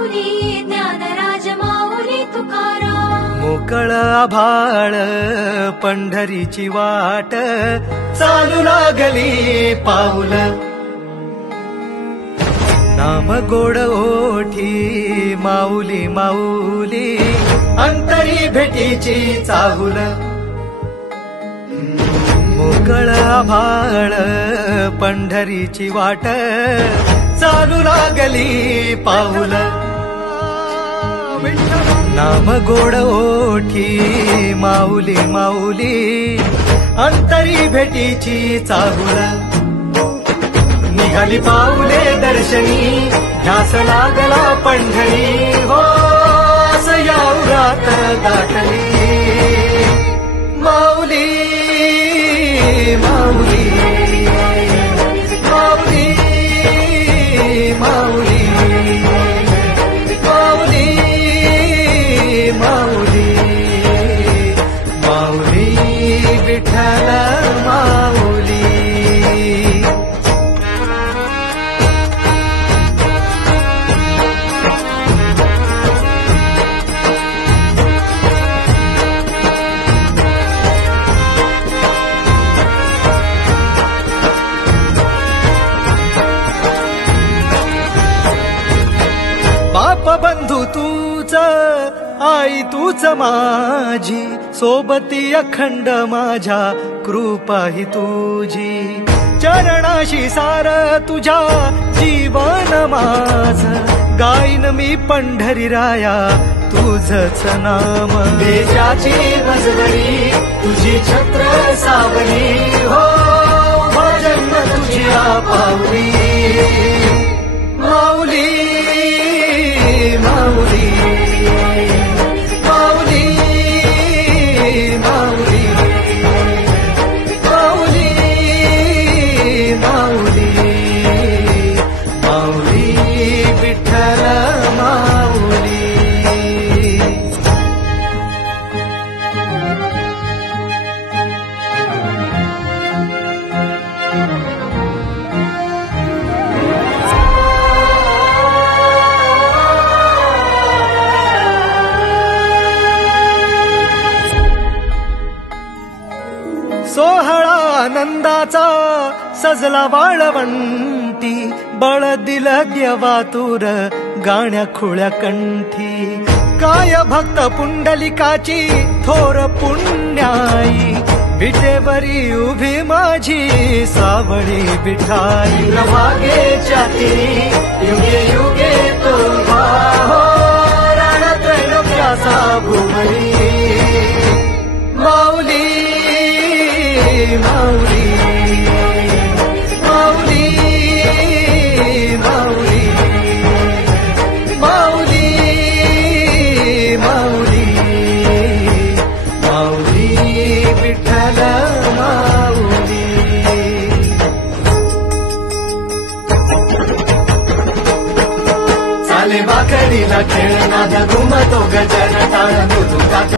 माऊली ज्ञानराज माऊली तुकाराम। मोकळ आभाळ पंढरीची वाट चालू लागली पाऊल, नाम गोड ओठी माऊली माऊली अंतरी भेटीची चाहुल। मोकळ आभाळ पंढरीची वाट चालू लागली पाऊल, नाम गोड ओठी माऊली माऊली अंतरी भेटीची चाहुल। निघाली पाऊले दर्शनी ध्यास लागला पंढरी, हो सयाउरात गाठली माऊली माऊली माऊली माऊली माऊली माऊली माऊली विठ्ठल माऊली। बाप बंधू तूच आई तूच माझी, सोबती अखंड माझ्या कृपा ही तुझी। चरणाशी सार तुझ्या जीवन माझ, गाईन मी पंढरी राया तुझच नाम। देशाची मजवरी तुझी छत्र सावली, हो भजन तुझी पावली माऊली माऊली माऊली माऊली माऊली माऊली माऊली विठ्ठल माऊली। सोहळा आनंदाचा सजला वाळवंटी, बळ दिलं देवातूर गाण्या खुळ्या कंठी। काय भक्त पुंडलिकाची थोर पुण्याई, विटेवरी उभी माझी सावळी विठाई। भागेच्या तिरी युगे युगे तो हो रणत्रैलोक्याचा भुवरी माऊली माऊली माऊली माऊली माऊली माऊली माऊली विठ्ठल माऊली। चाले बाकरीला खेळ नाद घुमतो गजर टाळ तुझा